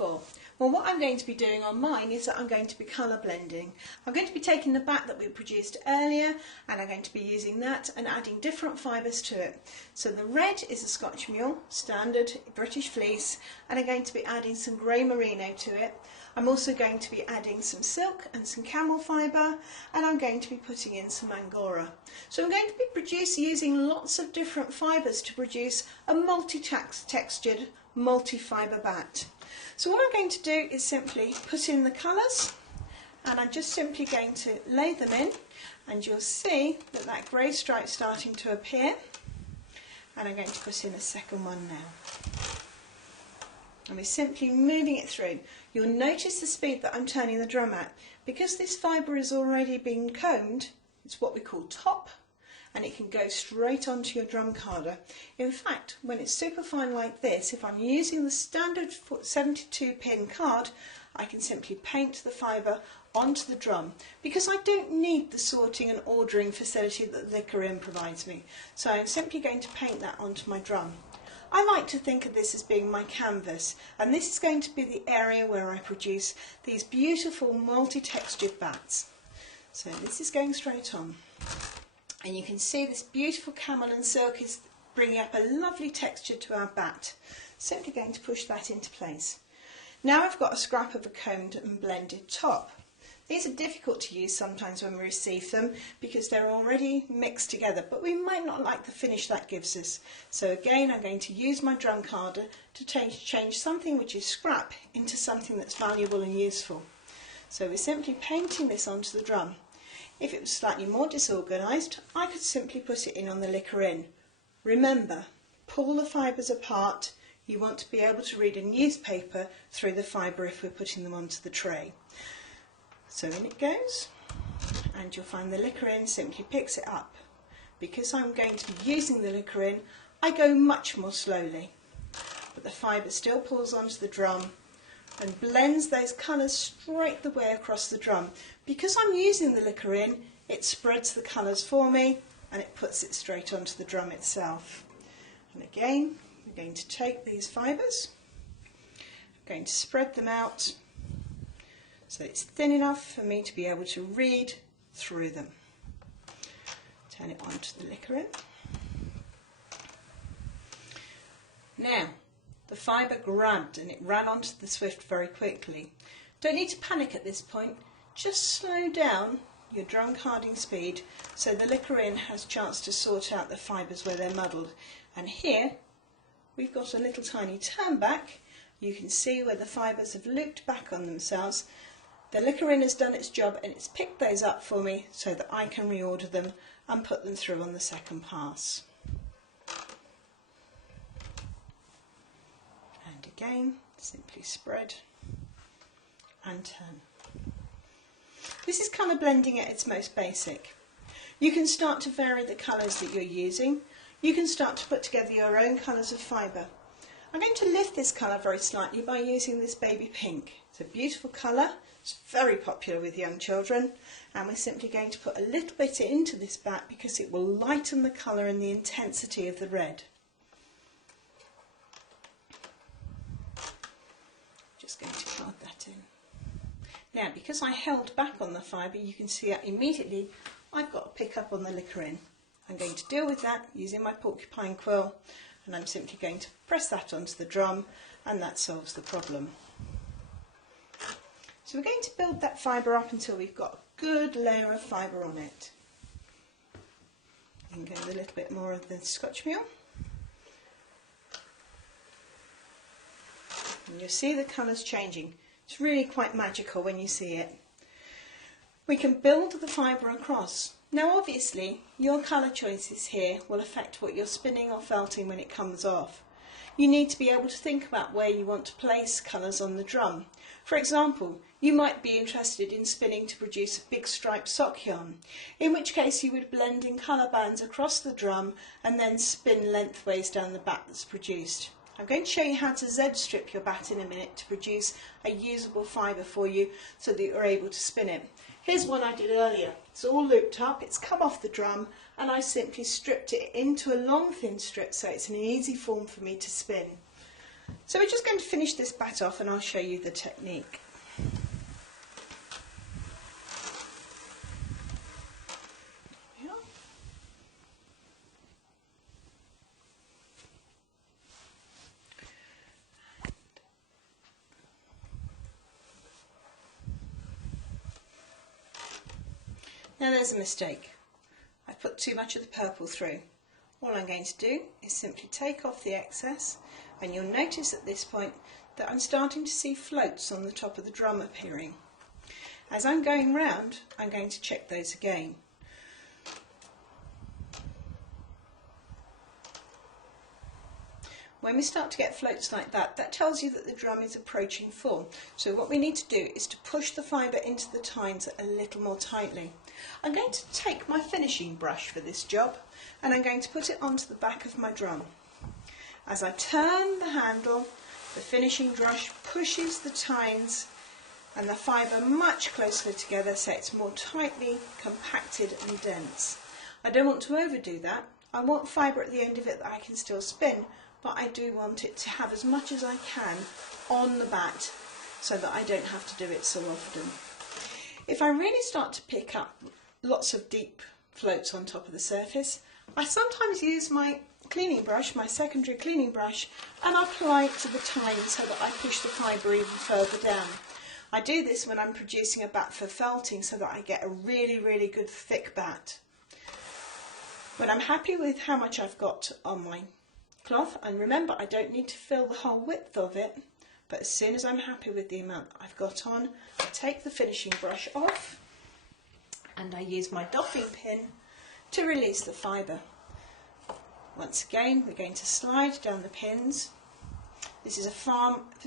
before? Well, what I'm going to be doing on mine is that I'm going to be colour blending. I'm going to be taking the back that we produced earlier and I'm going to be using that and adding different fibres to it. So the red is a Scotch Mule, standard British fleece, and I'm going to be adding some grey merino to it. I'm also going to be adding some silk and some camel fibre, and I'm going to be putting in some Angora. So I'm going to be using lots of different fibres to produce a multi-textured, multi-fibre bat. So what I'm going to do is simply put in the colours, and I'm just simply going to lay them in, and you'll see that that grey stripe starting to appear, and I'm going to put in a second one now. And we're simply moving it through. You'll notice the speed that I'm turning the drum at. Because this fibre is already being combed, it's what we call top, and it can go straight onto your drum carder. In fact, when it's super fine like this, if I'm using the standard 72 pin card, I can simply paint the fibre onto the drum, because I don't need the sorting and ordering facility that Liquor-In provides me. So I'm simply going to paint that onto my drum. I like to think of this as being my canvas, and this is going to be the area where I produce these beautiful multi-textured bats. So this is going straight on, and you can see this beautiful camel and silk is bringing up a lovely texture to our bat. Simply going to push that into place. Now I've got a scrap of a combed and blended top. These are difficult to use sometimes when we receive them because they're already mixed together, but we might not like the finish that gives us. So again, I'm going to use my drum carder to change something which is scrap into something that's valuable and useful. So we're simply painting this onto the drum. If it was slightly more disorganised, I could simply put it in on the Liquor-In. Remember, pull the fibres apart. You want to be able to read a newspaper through the fibre if we're putting them onto the tray. So in it goes, and you'll find the Liquor-In simply picks it up. Because I'm going to be using the Liquor-In, I go much more slowly, but the fibre still pulls onto the drum and blends those colours straight the way across the drum. Because I'm using the Liquor-In, it spreads the colours for me and it puts it straight onto the drum itself. And again, we're going to take these fibres, I'm going to spread them out so it's thin enough for me to be able to read through them. Turn it onto the Liquor-In. Now, the fibre grabbed and it ran onto the Swift very quickly. Don't need to panic at this point, just slow down your drum carding speed so the Liquor-In has a chance to sort out the fibres where they're muddled. And here we've got a little tiny turn back. You can see where the fibres have looped back on themselves. The Liquor-In has done its job and it's picked those up for me so that I can reorder them and put them through on the second pass. And again, simply spread and turn. This is colour blending at its most basic. You can start to vary the colours that you're using. You can start to put together your own colours of fibre. I'm going to lift this colour very slightly by using this baby pink. It's a beautiful colour, it's very popular with young children, and we're simply going to put a little bit into this bat because it will lighten the colour and the intensity of the red. Just going to card that in. Now, because I held back on the fibre, you can see that immediately I've got a pick up on the Liquor-In. I'm going to deal with that using my porcupine quill, and I'm simply going to press that onto the drum, and that solves the problem. So we're going to build that fibre up until we've got a good layer of fibre on it. You can go with a little bit more of the Scotch Mule. And you'll see the colours changing. It's really quite magical when you see it. We can build the fibre across. Now obviously your colour choices here will affect what you're spinning or felting when it comes off. You need to be able to think about where you want to place colours on the drum. For example, you might be interested in spinning to produce a big striped sock yarn, in which case you would blend in colour bands across the drum and then spin lengthways down the bat that's produced. I'm going to show you how to Z-strip your bat in a minute to produce a usable fibre for you so that you're able to spin it. Here's one I did earlier. It's all looped up, it's come off the drum, and I simply stripped it into a long thin strip so it's an easy form for me to spin. So we're just going to finish this bat off and I'll show you the technique. Now there's a mistake. I've put too much of the purple through. All I'm going to do is simply take off the excess, and you'll notice at this point that I'm starting to see floats on the top of the drum appearing. As I'm going round, I'm going to check those again. When we start to get floats like that, that tells you that the drum is approaching full. So what we need to do is to push the fibre into the tines a little more tightly. I'm going to take my finishing brush for this job and I'm going to put it onto the back of my drum. As I turn the handle, the finishing brush pushes the tines and the fibre much closer together so it's more tightly compacted and dense. I don't want to overdo that. I want fibre at the end of it that I can still spin, but I do want it to have as much as I can on the bat so that I don't have to do it so often. If I really start to pick up lots of deep floats on top of the surface, I sometimes use my cleaning brush, my secondary cleaning brush, and I apply it to the tines so that I push the fibre even further down. I do this when I'm producing a bat for felting so that I get a really good thick bat. When I'm happy with how much I've got on my cloth, and remember I don't need to fill the whole width of it, but as soon as I'm happy with the amount I've got on, I take the finishing brush off and I use my doffing pin to release the fibre. Once again we're going to slide down the pins. This is a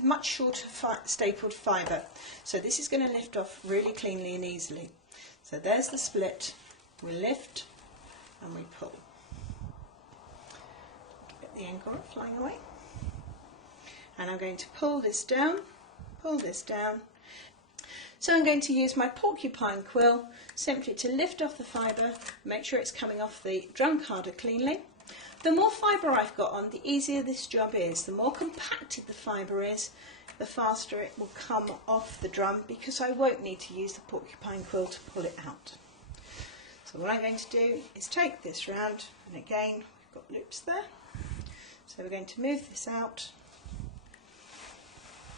much shorter stapled fibre, so this is going to lift off really cleanly and easily. So there's the split, we lift and we pull. Get the angle flying away. And I'm going to pull this down. So I'm going to use my porcupine quill simply to lift off the fibre, make sure it's coming off the drum carder cleanly. The more fibre I've got on, the easier this job is. The more compacted the fibre is, the faster it will come off the drum because I won't need to use the porcupine quill to pull it out. So what I'm going to do is take this round, and again we've got loops there. So we're going to move this out,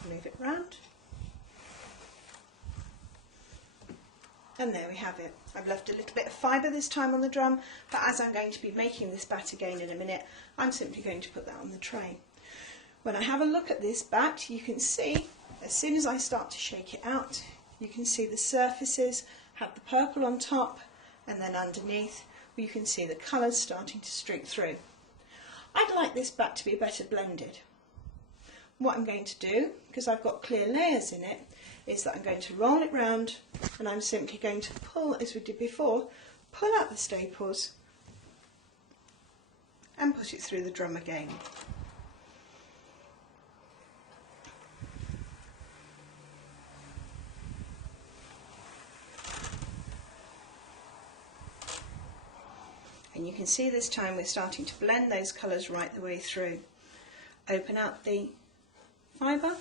move it round, and there we have it. I've left a little bit of fibre this time on the drum, but as I'm going to be making this bat again in a minute, I'm simply going to put that on the tray. When I have a look at this bat, you can see, as soon as I start to shake it out, you can see the surfaces have the purple on top, and then underneath you can see the colours starting to streak through. I'd like this bat to be better blended. What I'm going to do, because I've got clear layers in it, is that I'm going to roll it round and I'm simply going to pull, as we did before, pull out the staples and put it through the drum again. And you can see this time we're starting to blend those colours right the way through. Open out the fibre.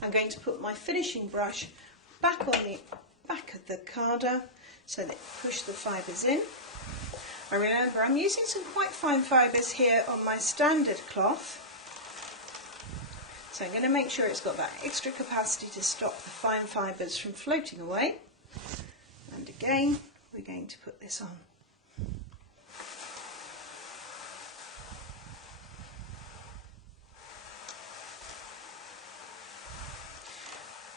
I'm going to put my finishing brush back on the back of the carder so that push the fibres in. And remember, I'm using some quite fine fibres here on my standard cloth. So I'm going to make sure it's got that extra capacity to stop the fine fibres from floating away. And again, we're going to put this on.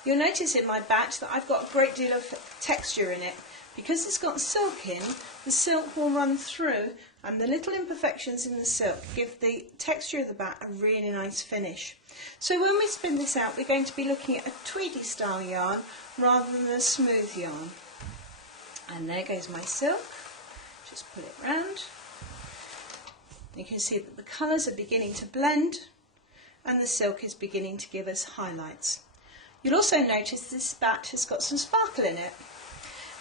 You'll notice in my bat that I've got a great deal of texture in it. Because it's got silk in, the silk will run through, and the little imperfections in the silk give the texture of the bat a really nice finish. So when we spin this out, we're going to be looking at a tweedy style yarn rather than a smooth yarn. And there goes my silk. Just pull it round. You can see that the colours are beginning to blend and the silk is beginning to give us highlights. You'll also notice this bat has got some sparkle in it.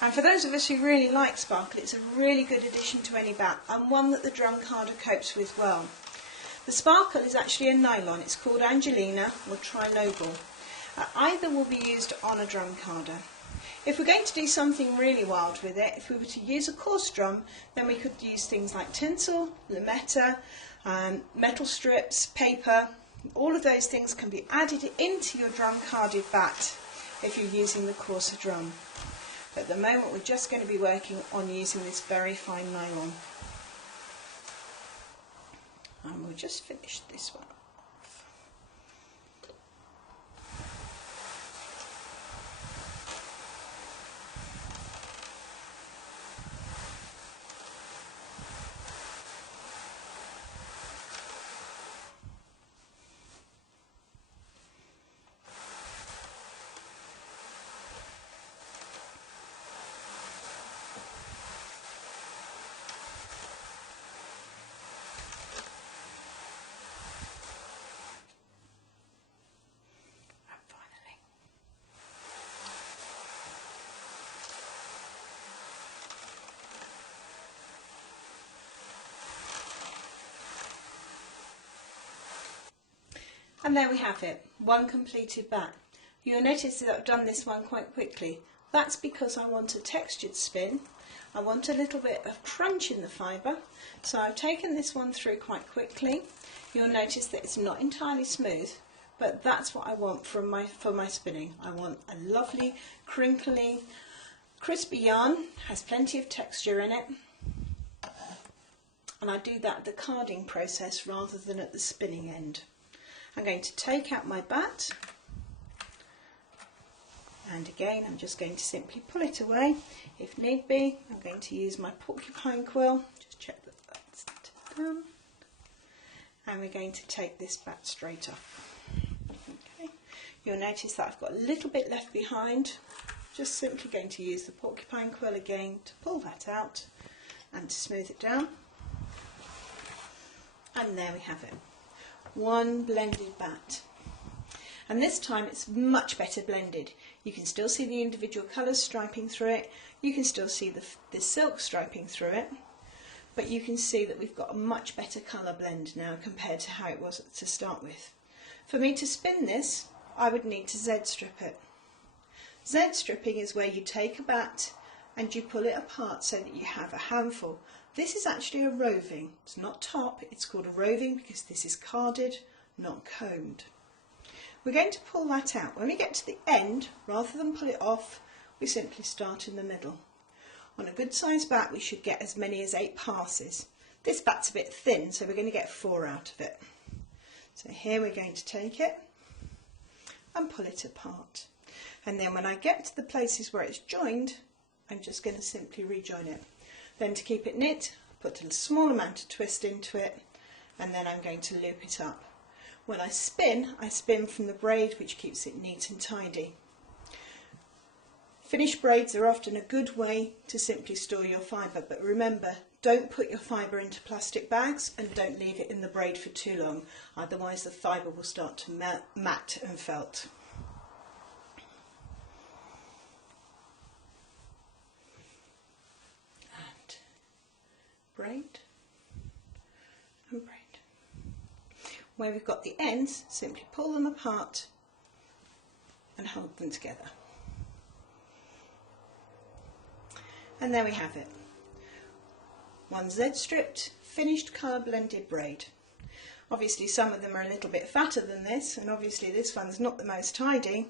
And for those of us who really like sparkle, it's a really good addition to any bat and one that the drum carder copes with well. The sparkle is actually a nylon. It's called Angelina or Tri-Noble. Either will be used on a drum carder. If we're going to do something really wild with it, if we were to use a coarse drum, then we could use things like tinsel, lametta, metal strips, paper. All of those things can be added into your drum carded bat if you're using the coarser drum. But at the moment we're just going to be working on using this very fine nylon. And we'll just finish this one. And there we have it, one completed bat. You'll notice that I've done this one quite quickly. That's because I want a textured spin. I want a little bit of crunch in the fibre. So I've taken this one through quite quickly. You'll notice that it's not entirely smooth, but that's what I want for my spinning. I want a lovely, crinkly, crispy yarn, has plenty of texture in it. And I do that at the carding process rather than at the spinning end. I'm going to take out my bat, and again I'm just going to simply pull it away. If need be, I'm going to use my porcupine quill, just check that that's done, and we're going to take this bat straight off. Okay. You'll notice that I've got a little bit left behind. Just simply going to use the porcupine quill again to pull that out and to smooth it down, and there we have it. One blended bat, and this time it's much better blended. You can still see the individual colours striping through it, you can still see the silk striping through it, but you can see that we've got a much better colour blend now compared to how it was to start with. For me to spin this, I would need to Z-strip it. Z-stripping is where you take a bat and you pull it apart so that you have a handful. This is actually a roving. It's not top, it's called a roving because this is carded, not combed. We're going to pull that out. When we get to the end, rather than pull it off, we simply start in the middle. On a good sized bat we should get as many as 8 passes. This bat's a bit thin, so we're going to get 4 out of it. So here we're going to take it and pull it apart. And then when I get to the places where it's joined, I'm just going to simply rejoin it. Then to keep it knit, put a small amount of twist into it, and then I'm going to loop it up. When I spin from the braid, which keeps it neat and tidy. Finished braids are often a good way to simply store your fibre, but remember, don't put your fibre into plastic bags and don't leave it in the braid for too long, otherwise the fibre will start to mat and felt. Braid and braid. Where we've got the ends, simply pull them apart and hold them together. And there we have it. One Z-stripped, finished colour blended braid. Obviously some of them are a little bit fatter than this, and obviously this one's not the most tidy,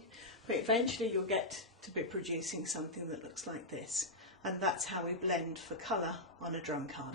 but eventually you'll get to be producing something that looks like this. And that's how we blend for colour on a drum card.